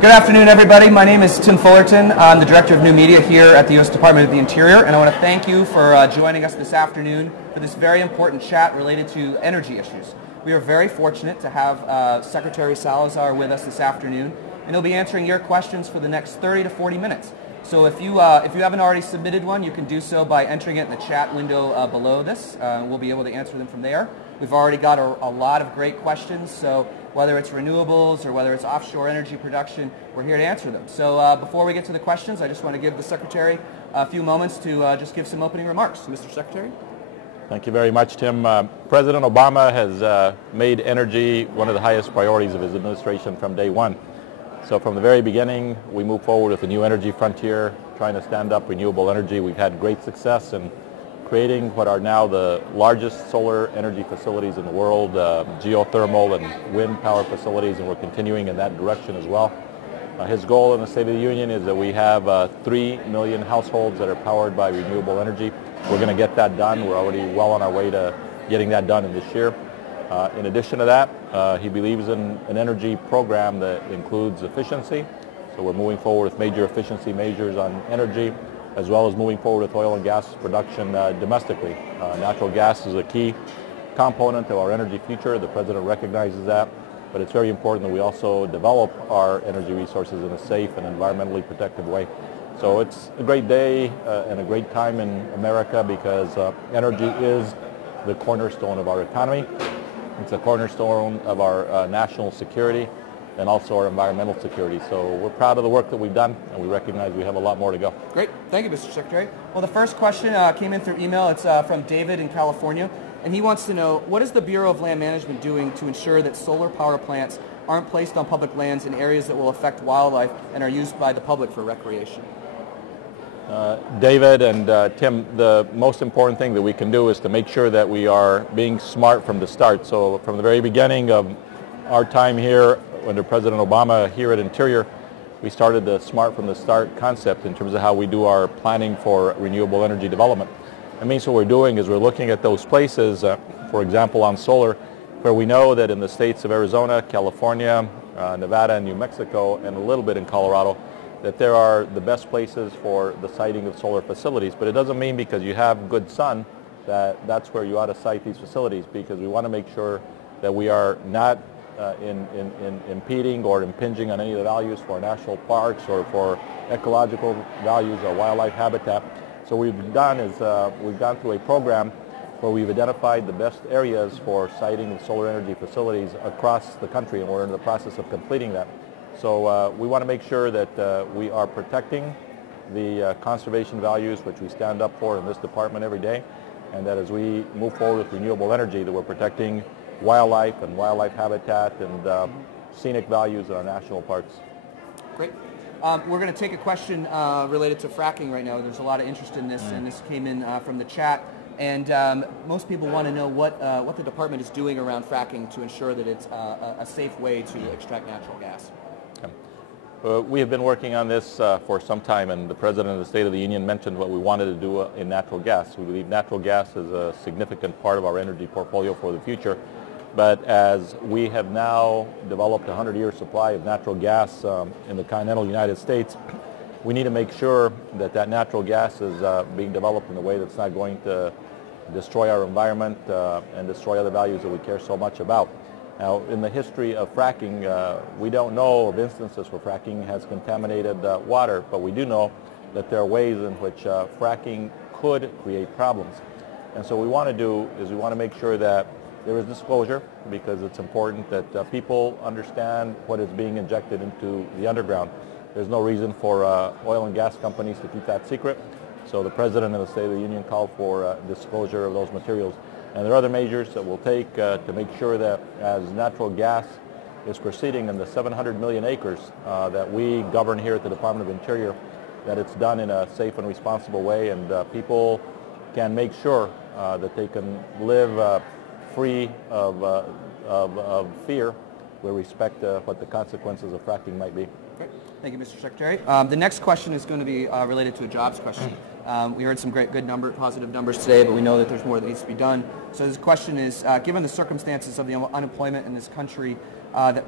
Good afternoon, everybody. My name is Tim Fullerton. I'm the Director of New Media here at the U.S. Department of the Interior, and I want to thank you for joining us this afternoon for this very important chat related to energy issues. We are very fortunate to have Secretary Salazar with us this afternoon, and he'll be answering your questions for the next 30 to 40 minutes. So if you haven't already submitted one, you can do so by entering it in the chat window below this. We'll be able to answer them from there. We've already got a lot of great questions, so whether it's renewables or whether it's offshore energy production, we're here to answer them. So before we get to the questions, I just want to give the Secretary a few moments to just give some opening remarks. Mr. Secretary? Thank you very much, Tim. President Obama has made energy one of the highest priorities of his administration from day one. So from the very beginning, we moved forward with the new energy frontier, trying to stand up renewable energy. We've had great success in creating what are now the largest solar energy facilities in the world, geothermal and wind power facilities, and we're continuing in that direction as well. His goal in the State of the Union is that we have 3 million households that are powered by renewable energy. We're going to get that done. We're already well on our way to getting that done in this year. In addition to that, he believes in an energy program that includes efficiency. So we're moving forward with major efficiency measures on energy, as well as moving forward with oil and gas production domestically. Natural gas is a key component of our energy future. The President recognizes that, but it's very important that we also develop our energy resources in a safe and environmentally protected way. So it's a great day and a great time in America because energy is the cornerstone of our economy. It's a cornerstone of our national security and also our environmental security. So we're proud of the work that we've done, and we recognize we have a lot more to go. Great. Thank you, Mr. Secretary. Well, the first question came in through email. It's from David in California, and he wants to know, what is the Bureau of Land Management doing to ensure that solar power plants aren't placed on public lands in areas that will affect wildlife and are used by the public for recreation? David and Tim, the most important thing that we can do is to make sure that we are being smart from the start. So from the very beginning of our time here under President Obama here at Interior, we started the smart from the start concept in terms of how we do our planning for renewable energy development. That means what we're doing is we're looking at those places, for example on solar, where we know that in the states of Arizona, California, Nevada, and New Mexico, and a little bit in Colorado, that there are the best places for the siting of solar facilities. But it doesn't mean because you have good sun that that's where you ought to site these facilities, because we want to make sure that we are not impeding or impinging on any of the values for national parks or for ecological values or wildlife habitat. So what we've done is we've gone through a program where we've identified the best areas for siting of solar energy facilities across the country, and we're in the process of completing that. So we want to make sure that we are protecting the conservation values which we stand up for in this department every day, and that as we move forward with renewable energy, that we're protecting wildlife and wildlife habitat and scenic values in our national parks. Great. We're going to take a question related to fracking right now. There's a lot of interest in this, and this came in from the chat. And most people want to know what the department is doing around fracking to ensure that it's a safe way to extract natural gas. We have been working on this for some time, and the President of the State of the Union mentioned what we wanted to do in natural gas. We believe natural gas is a significant part of our energy portfolio for the future. But as we have now developed a 100-year supply of natural gas in the continental United States, we need to make sure that that natural gas is being developed in a way that's not going to destroy our environment and destroy other values that we care so much about. Now, in the history of fracking, we don't know of instances where fracking has contaminated water, but we do know that there are ways in which fracking could create problems. And so what we want to do is we want to make sure that there is disclosure, because it's important that people understand what is being injected into the underground. There's no reason for oil and gas companies to keep that secret. So the President of the State of the Union called for disclosure of those materials. And there are other measures that we'll take to make sure that as natural gas is proceeding in the 700 million acres that we govern here at the Department of Interior, that it's done in a safe and responsible way, and people can make sure that they can live free of fear respect what the consequences of fracking might be. Great. Thank you, Mr. Secretary. The next question is going to be related to a jobs question. We heard some positive numbers today, but we know that there's more that needs to be done. So this question is, given the circumstances of the unemployment in this country, there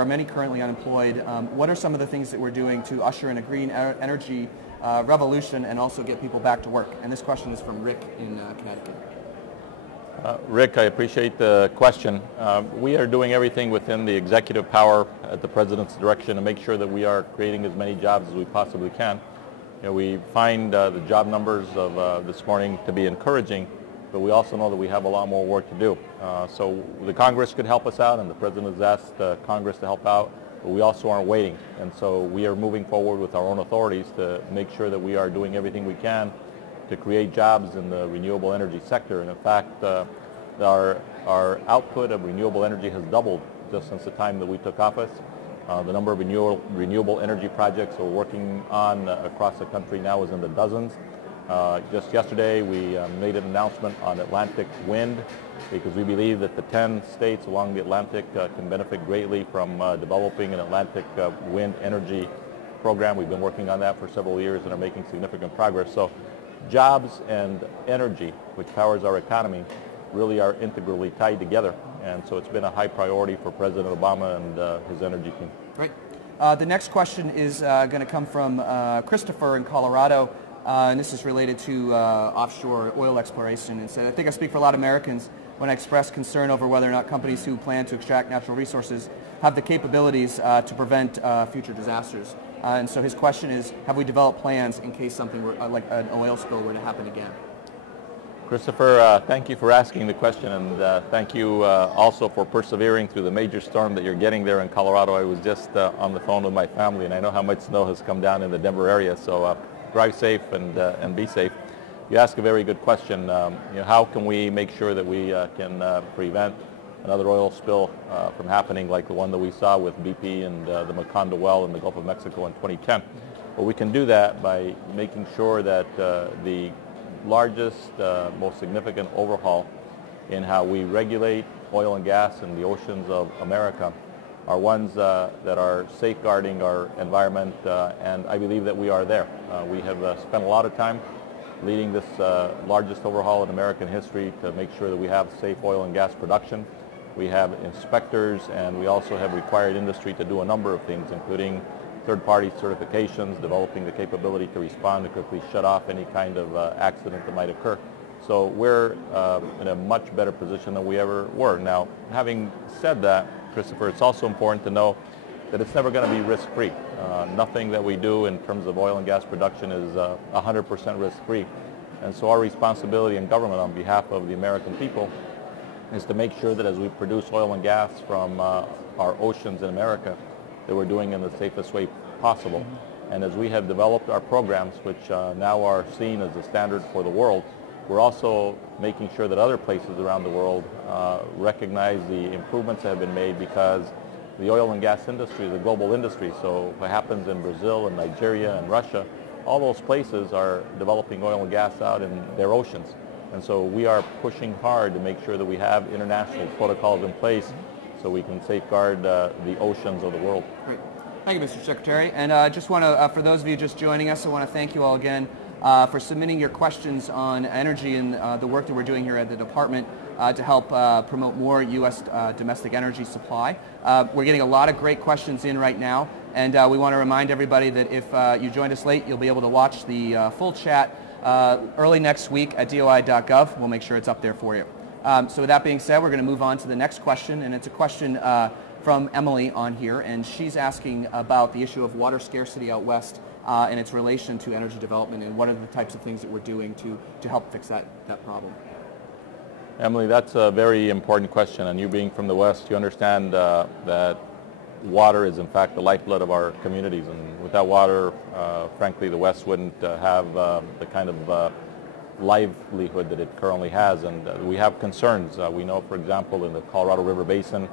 are many currently unemployed, what are some of the things that we're doing to usher in a green energy revolution and also get people back to work? And this question is from Rick in Connecticut. Rick, I appreciate the question. We are doing everything within the executive power at the President's direction to make sure that we are creating as many jobs as we possibly can. You know, we find the job numbers of this morning to be encouraging, but we also know that we have a lot more work to do. So the Congress could help us out, and the President has asked Congress to help out, but we also aren't waiting. And so we are moving forward with our own authorities to make sure that we are doing everything we can to create jobs in the renewable energy sector. And in fact, our output of renewable energy has doubled just since the time that we took office. The number of renewable energy projects we're working on across the country now is in the dozens. Just yesterday we made an announcement on Atlantic wind, because we believe that the 10 states along the Atlantic can benefit greatly from developing an Atlantic wind energy program. We've been working on that for several years and are making significant progress. So jobs and energy, which powers our economy, really are integrally tied together. And so it's been a high priority for President Obama and his energy team. Great. The next question is going to come from Christopher in Colorado, and this is related to offshore oil exploration. And so I think I speak for a lot of Americans when I express concern over whether or not companies who plan to extract natural resources have the capabilities to prevent future disasters. And so his question is, have we developed plans in case something like an oil spill were to happen again? Christopher, thank you for asking the question, and thank you also for persevering through the major storm that you're getting there in Colorado. I was just on the phone with my family, and I know how much snow has come down in the Denver area, so drive safe and be safe. You ask a very good question. You know, how can we make sure that we can prevent another oil spill from happening like the one that we saw with BP and the Macondo well in the Gulf of Mexico in 2010? Well, we can do that by making sure that the largest, most significant overhaul in how we regulate oil and gas in the oceans of America are ones that are safeguarding our environment, and I believe that we are there. We have spent a lot of time leading this largest overhaul in American history to make sure that we have safe oil and gas production. We have inspectors, and we also have required industry to do a number of things, including third-party certifications, developing the capability to respond to quickly shut off any kind of accident that might occur. So we're in a much better position than we ever were. Now, having said that, Christopher, it's also important to know that it's never going to be risk-free. Nothing that we do in terms of oil and gas production is 100% risk-free. And so our responsibility in government on behalf of the American people is to make sure that as we produce oil and gas from our oceans in America, that we're doing in the safest way possible. And as we have developed our programs, which now are seen as the standard for the world, we're also making sure that other places around the world recognize the improvements that have been made, because the oil and gas industry is a global industry. So what happens in Brazil and Nigeria and Russia, all those places are developing oil and gas out in their oceans. And so we are pushing hard to make sure that we have international protocols in place so we can safeguard the oceans of the world. Great. Thank you, Mr. Secretary. And I just want to, for those of you just joining us, I want to thank you all again for submitting your questions on energy and the work that we're doing here at the Department to help promote more U.S. Domestic energy supply. We're getting a lot of great questions in right now, and we want to remind everybody that if you joined us late, you'll be able to watch the full chat early next week at DOI.gov. We'll make sure it's up there for you. So with that being said, we're going to move on to the next question, and it's a question from Emily on here, and she's asking about the issue of water scarcity out west and its relation to energy development, and what are the types of things that we're doing to help fix that problem. Emily, that's a very important question, and you being from the West, you understand that water is in fact the lifeblood of our communities, and without water, frankly, the West wouldn't have the kind of livelihood that it currently has, and we have concerns. We know, for example, in the Colorado River Basin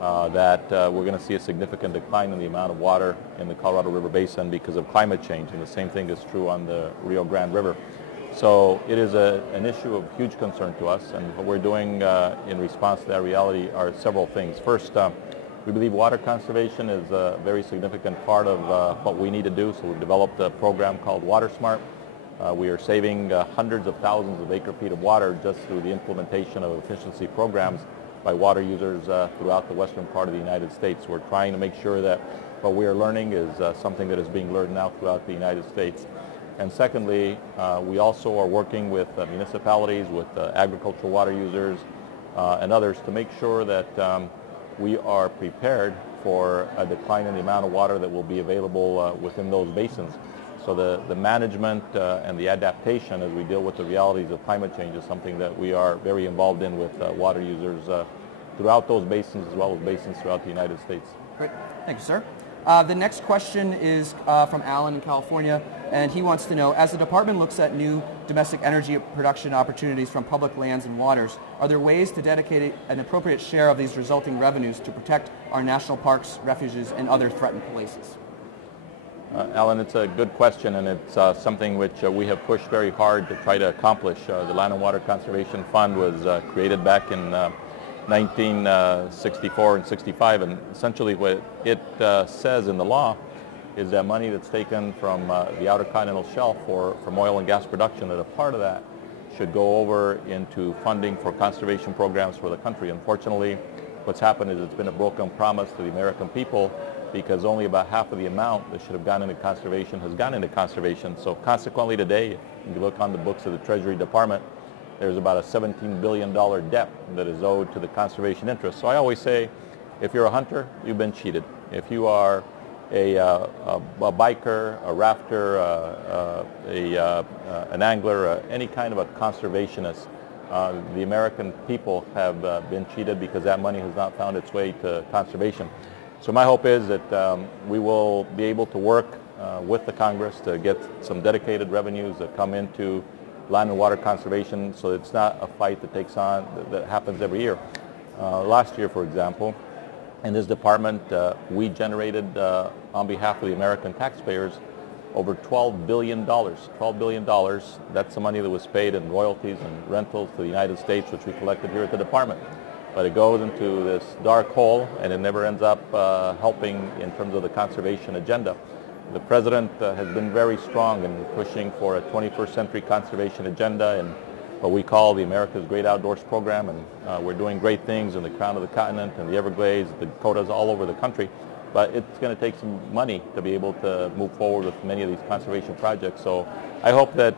that we're going to see a significant decline in the amount of water in the Colorado River Basin because of climate change, and the same thing is true on the Rio Grande River. So it is an issue of huge concern to us, and what we're doing in response to that reality are several things. First, We believe water conservation is a very significant part of what we need to do, so we've developed a program called Water Smart. We are saving hundreds of thousands of acre-feet of water just through the implementation of efficiency programs by water users throughout the western part of the United States. We're trying to make sure that what we are learning is something that is being learned now throughout the United States. And secondly, we also are working with municipalities, with agricultural water users, and others to make sure that we are prepared for a decline in the amount of water that will be available within those basins. So the management and the adaptation as we deal with the realities of climate change is something that we are very involved in with water users throughout those basins as well as basins throughout the United States. Great. Thank you, sir. The next question is from Alan in California, and he wants to know, as the department looks at new domestic energy production opportunities from public lands and waters, are there ways to dedicate an appropriate share of these resulting revenues to protect our national parks, refuges, and other threatened places? Alan, it's a good question, and it's something which we have pushed very hard to try to accomplish. The Land and Water Conservation Fund was created back in 1964 and 65, and essentially what it says in the law is that money that's taken from the Outer Continental Shelf from oil and gas production, that a part of that should go over into funding for conservation programs for the country. Unfortunately, what's happened is it's been a broken promise to the American people, because only about half of the amount that should have gone into conservation has gone into conservation. So consequently today, if you look on the books of the Treasury Department, there's about a $17 billion debt that is owed to the conservation interests. So I always say, if you're a hunter, you've been cheated. If you are a biker, a rafter, an angler, any kind of a conservationist, the American people have been cheated because that money has not found its way to conservation. So my hope is that we will be able to work with the Congress to get some dedicated revenues that come into land and water conservation, so it's not a fight that happens every year. Last year, for example, in this department, we generated on behalf of the American taxpayers over $12 billion. $12 billion, that's the money that was paid in royalties and rentals to the United States, which we collected here at the department. But it goes into this dark hole, and it never ends up helping in terms of the conservation agenda. The President has been very strong in pushing for a 21st century conservation agenda and what we call the America's Great Outdoors program, and we're doing great things in the Crown of the Continent and the Everglades, the Dakotas, all over the country. But it's going to take some money to be able to move forward with many of these conservation projects. So I hope that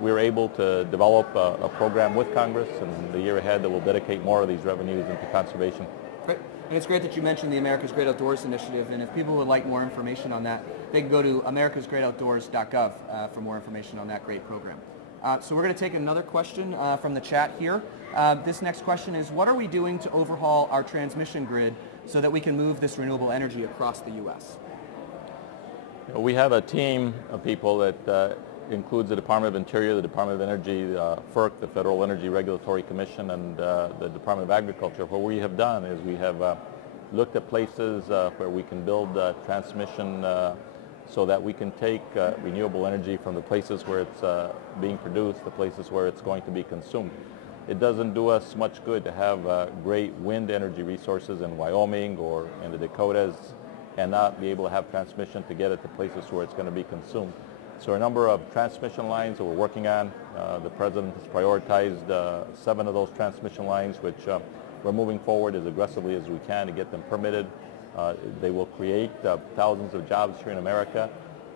we're able to develop a program with Congress in the year ahead that will dedicate more of these revenues into conservation. Great. And it's great that you mentioned the America's Great Outdoors Initiative, and if people would like more information on that, they can go to americasgreatoutdoors.gov for more information on that great program. So we're going to take another question from the chat here. This next question is, what are we doing to overhaul our transmission grid so that we can move this renewable energy across the U.S.? We have a team of people that includes the Department of Interior, the Department of Energy, FERC, the Federal Energy Regulatory Commission, and the Department of Agriculture. What we have done is we have looked at places where we can build transmission so that we can take renewable energy from the places where it's being produced, the places where it's going to be consumed. It doesn't do us much good to have great wind energy resources in Wyoming or in the Dakotas and not be able to have transmission to get it to places where it's going to be consumed. So a number of transmission lines that we're working on. The President has prioritized 7 of those transmission lines, which we're moving forward as aggressively as we can to get them permitted. They will create thousands of jobs here in America,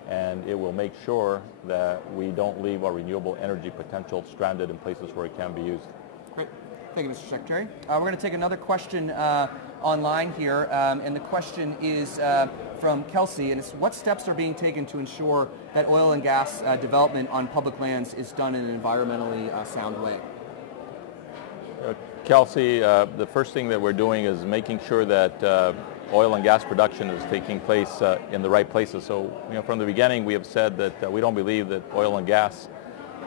and it will make sure that we don't leave our renewable energy potential stranded in places where it can be used. Great. Thank you, Mr. Secretary. We're going to take another question online here, and the question is from Kelsey, and it's, what steps are being taken to ensure that oil and gas development on public lands is done in an environmentally sound way? Kelsey, the first thing that we're doing is making sure that oil and gas production is taking place in the right places. So, from the beginning, we have said that we don't believe that oil and gas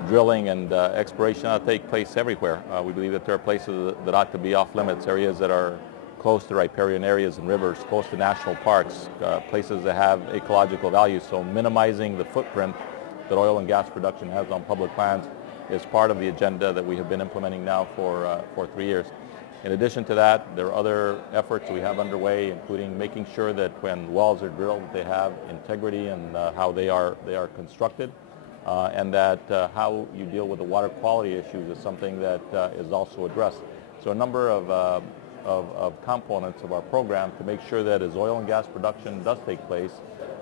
drilling and exploration ought to take place everywhere. We believe that there are places that ought to be off limits, areas that are close to riparian areas and rivers, close to national parks, places that have ecological value. So minimizing the footprint that oil and gas production has on public lands is part of the agenda that we have been implementing now for 3 years. In addition to that, there are other efforts we have underway, including making sure that when wells are drilled, they have integrity and how they are constructed, and that how you deal with the water quality issues is something that is also addressed. So a number of components of our program to make sure that as oil and gas production does take place,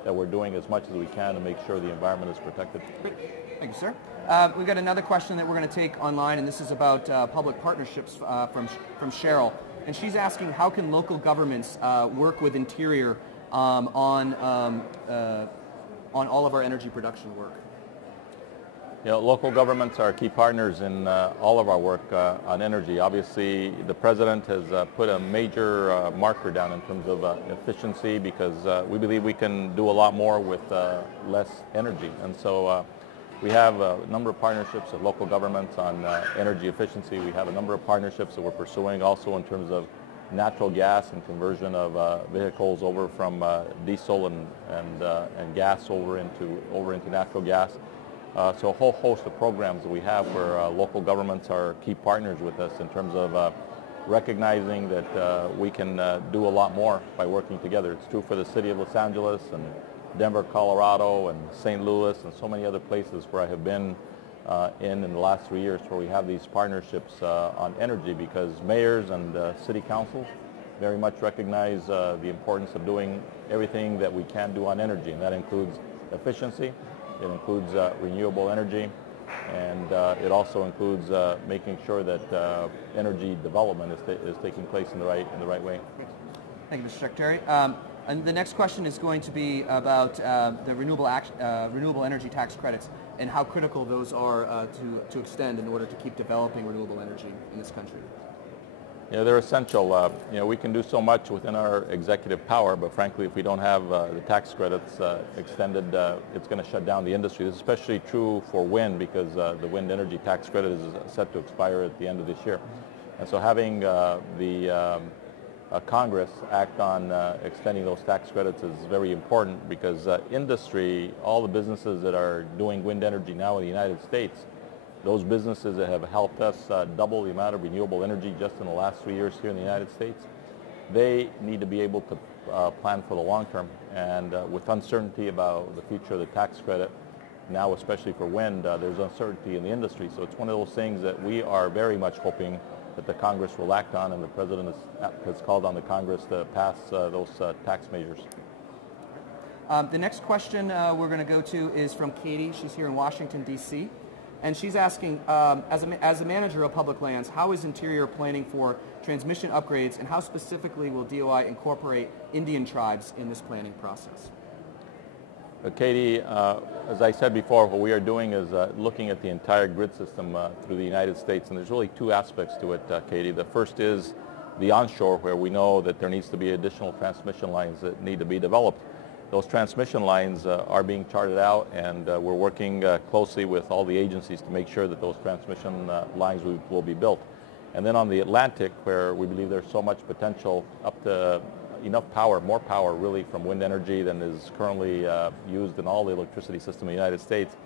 that we're doing as much as we can to make sure the environment is protected. Thank you, sir. We've got another question that we're going to take online, and this is about public partnerships from Cheryl. And she's asking, how can local governments work with Interior on all of our energy production work? You know, local governments are key partners in all of our work on energy. Obviously, the President has put a major marker down in terms of efficiency, because we believe we can do a lot more with less energy. And so we have a number of partnerships with local governments on energy efficiency. We have a number of partnerships that we're pursuing also in terms of natural gas and conversion of vehicles over from diesel and gas over into natural gas. So a whole host of programs that we have where local governments are key partners with us in terms of recognizing that we can do a lot more by working together. It's true for the city of Los Angeles and Denver, Colorado, and St. Louis, and so many other places where I have been in the last 3 years, where we have these partnerships on energy, because mayors and city councils very much recognize the importance of doing everything that we can do on energy, and that includes efficiency. It includes renewable energy, and it also includes making sure that energy development is taking place in the right way. Thank you, Mr. Secretary. And the next question is going to be about the renewable energy tax credits and how critical those are to extend in order to keep developing renewable energy in this country. Yeah, they're essential. You know, we can do so much within our executive power, but frankly, if we don't have the tax credits extended, it's going to shut down the industry. This is especially true for wind, because the wind energy tax credit is set to expire at the end of this year. And so having the Congress act on extending those tax credits is very important, because industry, all the businesses that are doing wind energy now in the United States, those businesses that have helped us double the amount of renewable energy just in the last 3 years here in the United States, they need to be able to plan for the long term. And with uncertainty about the future of the tax credit, now especially for wind, there's uncertainty in the industry. So it's one of those things that we are very much hoping that the Congress will act on, and the President has called on the Congress to pass those tax measures. The next question we're going to go to is from Katie. She's here in Washington, D.C., and she's asking, as a manager of public lands, how is Interior planning for transmission upgrades, and how specifically will DOI incorporate Indian tribes in this planning process? Katie, as I said before, what we are doing is looking at the entire grid system through the United States, and there's really two aspects to it, Katie. The first is the onshore, where we know that there needs to be additional transmission lines that need to be developed. Those transmission lines are being charted out, and we're working closely with all the agencies to make sure that those transmission lines will be built. And then on the Atlantic, where we believe there's so much potential, up to enough power, more power really, from wind energy than is currently used in all the electricity system in the United States,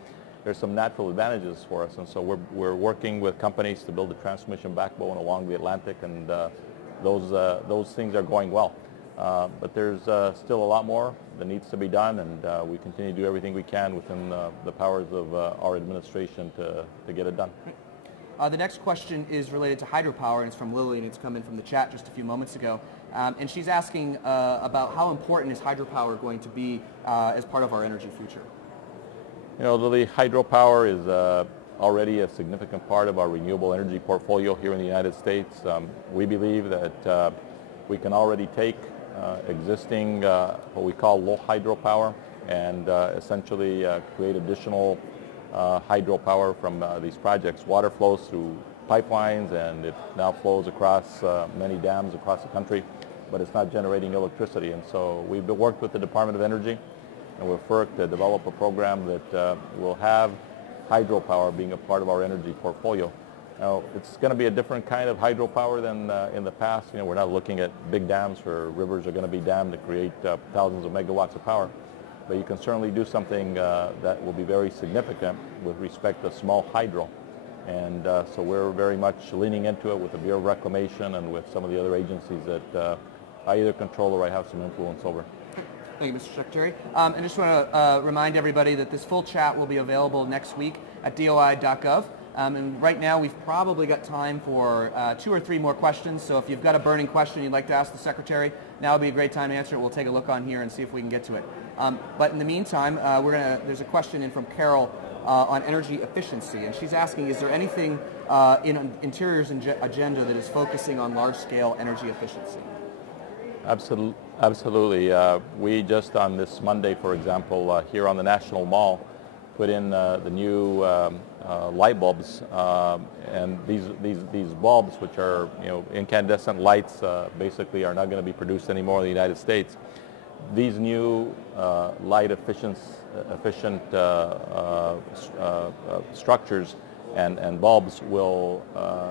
there's some natural advantages for us. And so we're working with companies to build a transmission backbone along the Atlantic, and those things are going well. But there's still a lot more that needs to be done, and we continue to do everything we can within the powers of our administration to get it done. The next question is related to hydropower, and it's from Lily, and it's come in from the chat just a few moments ago. And she's asking about how important is hydropower going to be as part of our energy future? You know, Lily, hydropower is already a significant part of our renewable energy portfolio here in the United States. We believe that we can already take existing what we call low hydropower and essentially create additional hydropower from these projects. Water flows through pipelines, and it now flows across many dams across the country, but it's not generating electricity. And so we've worked with the Department of Energy and with FERC to develop a program that will have hydropower being a part of our energy portfolio. Now, it's going to be a different kind of hydropower than in the past. You know, we're not looking at big dams where rivers are going to be dammed to create thousands of megawatts of power. But you can certainly do something that will be very significant with respect to small hydro. And so we're very much leaning into it with the Bureau of Reclamation and with some of the other agencies that I either control or I have some influence over. Thank you, Mr. Secretary. And I just want to remind everybody that this full chat will be available next week at doi.gov. And right now we've probably got time for 2 or 3 more questions. So if you've got a burning question you'd like to ask the Secretary, now would be a great time to answer it. We'll take a look on here and see if we can get to it. But in the meantime, there's a question in from Carol on energy efficiency. And she's asking, is there anything in Interior's agenda that is focusing on large-scale energy efficiency? Absolutely. We just on this Monday, for example, here on the National Mall, put in the new light bulbs, and these bulbs, which are incandescent lights, basically are not going to be produced anymore in the United States. These new light efficient structures and bulbs will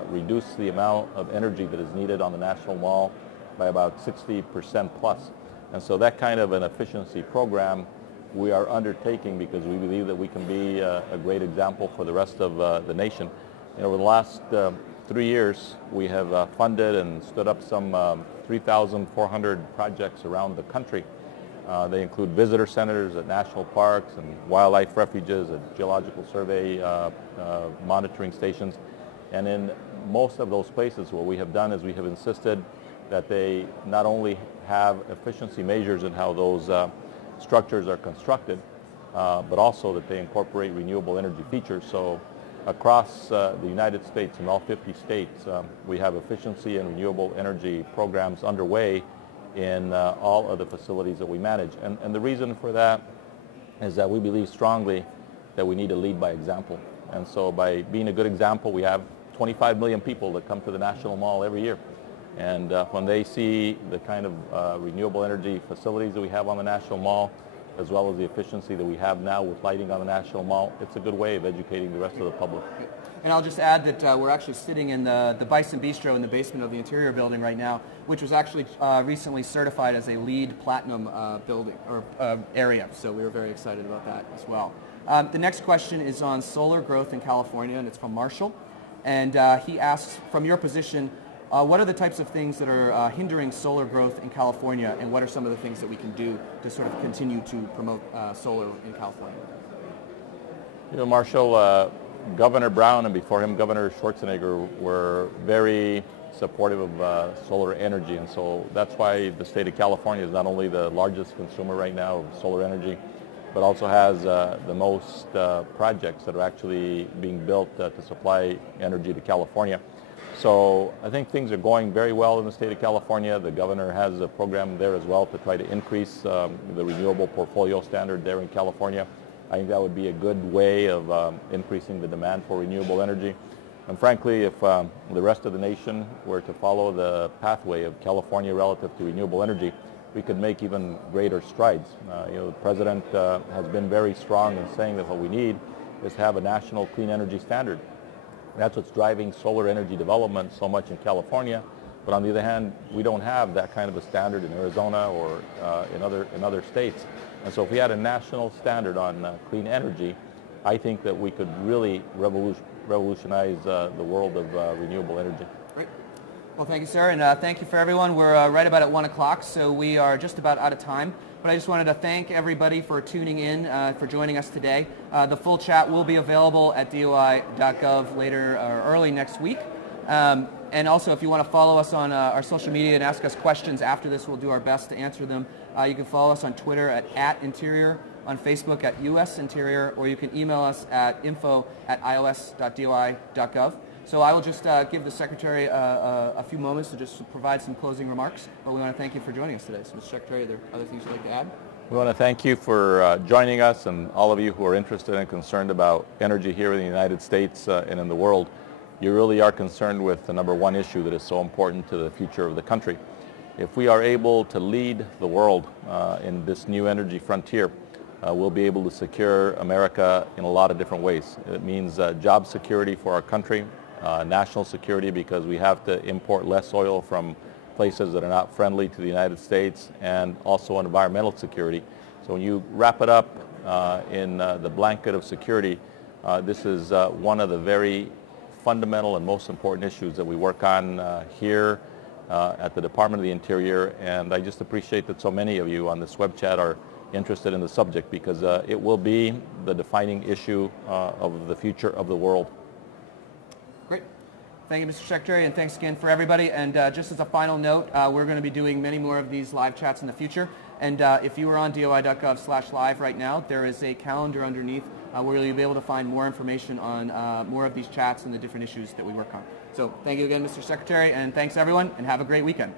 reduce the amount of energy that is needed on the National Mall by about 60% plus. And so that kind of an efficiency program we are undertaking because we believe that we can be a great example for the rest of the nation. Over the last 3 years, we have funded and stood up some 3,400 projects around the country. They include visitor centers at national parks and wildlife refuges, at geological survey monitoring stations. And in most of those places, what we have done is we have insisted that they not only have efficiency measures in how those structures are constructed, but also that they incorporate renewable energy features. So across the United States, in all 50 states, we have efficiency and renewable energy programs underway in all of the facilities that we manage. And the reason for that is that we believe strongly that we need to lead by example. And so by being a good example, we have 25 million people that come to the National Mall every year. And when they see the kind of renewable energy facilities that we have on the National Mall, as well as the efficiency that we have now with lighting on the National Mall, it's a good way of educating the rest of the public. And I'll just add that we're actually sitting in the Bison Bistro in the basement of the Interior building right now, which was actually recently certified as a LEED Platinum building or area. So we were very excited about that as well. The next question is on solar growth in California, and it's from Marshall. And he asks, from your position, what are the types of things that are hindering solar growth in California, and what are some of the things that we can do to sort of continue to promote solar in California? Marshall, Governor Brown and before him Governor Schwarzenegger were very supportive of solar energy, and so that's why the state of California is not only the largest consumer right now of solar energy, but also has the most projects that are actually being built to supply energy to California. So I think things are going very well in the state of California. The governor has a program there as well to try to increase the renewable portfolio standard there in California. I think that would be a good way of increasing the demand for renewable energy. And frankly, if the rest of the nation were to follow the pathway of California relative to renewable energy, we could make even greater strides. The president has been very strong in saying that what we need is to have a national clean energy standard. That's what's driving solar energy development so much in California. But on the other hand, we don't have that kind of a standard in Arizona or in other states. And so if we had a national standard on clean energy, I think that we could really revolutionize the world of renewable energy. Great. Well, thank you, sir, and thank you for everyone. We're right about at 1 o'clock, so we are just about out of time. But I just wanted to thank everybody for tuning in, for joining us today. The full chat will be available at doi.gov later or early next week. And also, if you want to follow us on our social media and ask us questions after this, we'll do our best to answer them. You can follow us on Twitter at Interior, on Facebook at US Interior, or you can email us at info@ios.doi.gov. So I will just give the Secretary a few moments to just provide some closing remarks, but we want to thank you for joining us today. So, Mr. Secretary, are there other things you'd like to add? We want to thank you for joining us, and all of you who are interested and concerned about energy here in the United States and in the world. You really are concerned with the number one issue that is so important to the future of the country. If we are able to lead the world in this new energy frontier, we'll be able to secure America in a lot of different ways. It means job security for our country, national security because we have to import less oil from places that are not friendly to the United States, and also environmental security. So when you wrap it up in the blanket of security, this is one of the very fundamental and most important issues that we work on here at the Department of the Interior, and I just appreciate that so many of you on this web chat are interested in the subject, because it will be the defining issue of the future of the world. Great. Thank you, Mr. Secretary, and thanks again for everybody. And just as a final note, we're going to be doing many more of these live chats in the future. And if you are on doi.gov/live right now, there is a calendar underneath where you'll be able to find more information on more of these chats and the different issues that we work on. So thank you again, Mr. Secretary, and thanks everyone, and have a great weekend.